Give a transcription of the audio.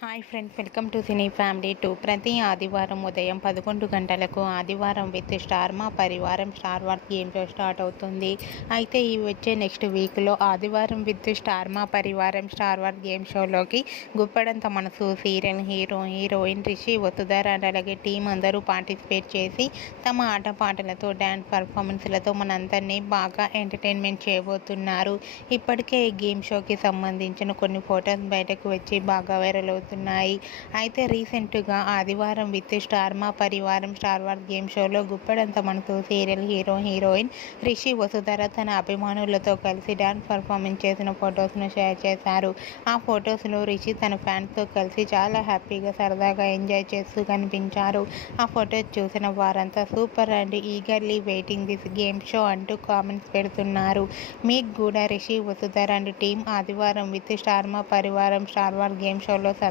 Hi friends welcome to cine family two. ప్రతి ఆదివారం ఉదయం పదకొండు గంటలకు ఆదివారం with star Maa Parivaram star war game show start అవుతుంది? అయితే ఈ వచ్చే నెక్స్ట్ వీక్లో ఆదివారం with Star Maa Parivaram Star war game షోలోకి Guppedantha Manasu serial hero heroine Rishi Vasudhara అలాగే టీం అందరూ పార్టిసిపేట్ చేసి తమ ఆటపాటలతో డ్యాన్స్ పర్ఫార్మెన్స్లతో మనందరినీ బాగా ఎంటర్టైన్మెంట్ చేయబోతున్నారు. ఇప్పటికే ఈ గేమ్ షోకి సంబంధించిన కొన్ని ఫొటోస్ బయటకు వచ్చి బాగా వైరల్ అవుతున్నాయి అయితే రీసెంట్గా ఆదివారం with Star Maa Parivaram star war game షోలో Guppedantha Manasu serial hero heroine Rishi Vasudhara తన అభిమానులతో కలిసి డాన్స్ పర్ఫార్మెన్స్ చేసిన ఫొటోస్ను షేర్ చేశారు. ఆ ఫొటోస్లో రిషి తన ఫ్యాన్స్తో కలిసి చాలా హ్యాపీగా సరదాగా ఎంజాయ్ చేస్తూ కనిపించారు. ఆ ఫొటోస్ చూసిన వారంతా super and eagerly waiting this game show అంటూ కామెంట్స్ పెడుతున్నారు. మీకు కూడా రిషి వసుధర్ అండ్ టీం ఆదివారం with Star Maa Parivaram star war game షోలో